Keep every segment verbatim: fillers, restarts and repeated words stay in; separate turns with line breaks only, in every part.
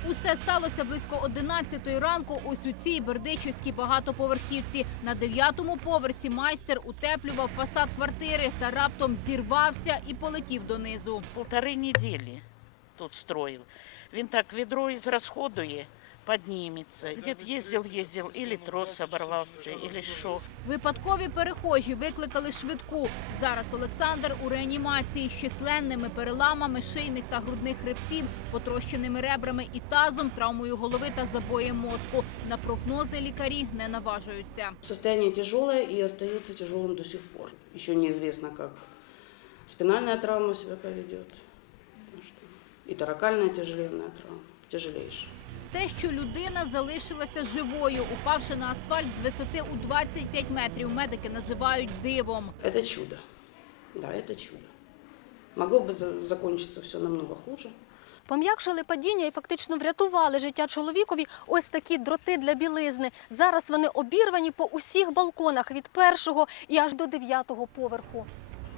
Усе сталося близько одинадцятої ранку ось у цій бердичівській багатоповерхівці. На дев'ятому поверсі майстер утеплював фасад квартири та раптом зірвався і полетів донизу.
Полтори недели тут строил. Він так відро израсходує, підніметься. Где-то їздив, їздив, или трос оборвався, или що.
Випадкові перехожі викликали швидку. Зараз Олександр у реанімації з численними переламами шийних та грудних хребців, потрощеними ребрами і тазом, травмою голови та забоєм мозку. На прогнози лікарі не наважуються.
Состояние тяжелое и остается тяжелым до сих пор. Еще неизвестно, как спинальная травма себя поведет. И торакальная тяжеленная травма, тяжелейшая.
Те, що людина залишилася живою, упавши на асфальт з висоти у двадцять п'ять метрів, медики називають дивом.
Это чудо. Да, это чудо. Могло бы за- закончиться все намного хуже.
Пом'якшили падіння і фактично врятували життя чоловікові ось такі дроти для білизни. Зараз вони обірвані по усіх балконах від першого і аж до дев'ятого поверху.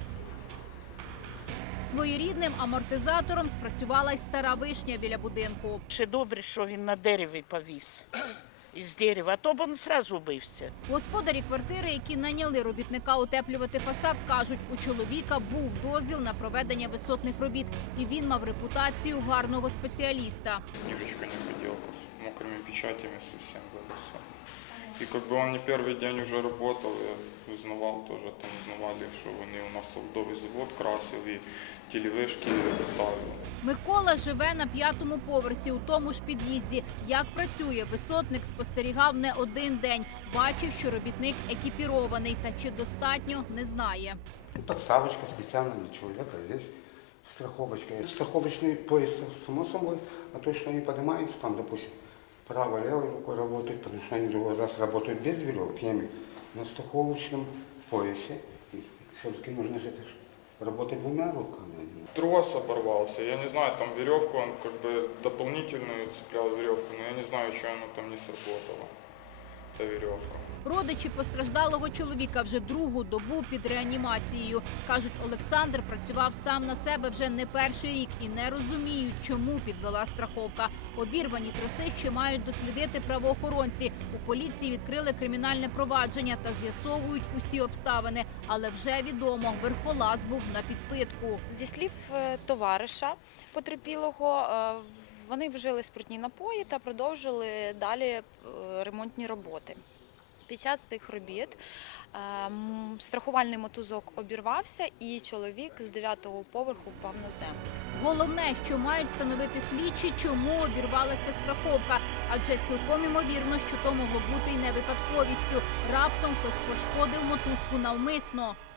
Своєрідним амортизатором спрацювала й стара вишня біля будинку.
Ще добре, що він на дереві повис. Із дерева, а то б він одразу вбився.
Господарі квартири, які наняли робітника утеплювати фасад, кажуть, у чоловіка був дозвіл на проведення висотних робіт, і він мав репутацію гарного спеціаліста.
Немножко не поделка, с мокрыми печатями совсем было все. И как бы он не первый день уже работал, я узнавал тоже, там узнавали, что они у нас садовый завод красил и телевишки ставил.
Микола живе на п'ятому поверсі у тому ж під'їзді. Як працює висотник, спостерігав не один день. Бачив, що робітник екіпірований, та чи достатньо, не знає.
Подставочка специально для человека, здесь страховочка. Страховочный пояс, само собой, а то, что они поднимаются, там, допустим, правой-левой рукой работают, потому что они другой раз работают без веревок, я имею на страховочном поясе. И все-таки нужно же это ж работать двумя руками.
Трос оборвался, я не знаю, там веревку, он как бы дополнительную цеплял веревку, но я не знаю, что она там не сработала, эта веревка.
Родичі постраждалого чоловіка вже другу добу під реанімацією. Кажуть, Олександр працював сам на себе вже не перший рік і не розуміють, чому підвела страховка. Обірвані троси ще мають дослідити правоохоронці. У поліції відкрили кримінальне провадження та з'ясовують усі обставини. Але вже відомо, верхолаз був на підпитку.
Зі слів е, товариша потерпілого, е, вони вжили спиртні напої та продовжили далі е, ремонтні роботи. Під час цих робіт е, м, страхувальний мотузок обірвався і чоловік з дев'ятого поверху впав на землю.
Головне, що мають встановити слідчі, чому обірвалася страховка. Адже цілком імовірно, що то могло бути й не випадковістю. Раптом хтось пошкодив мотузку навмисно.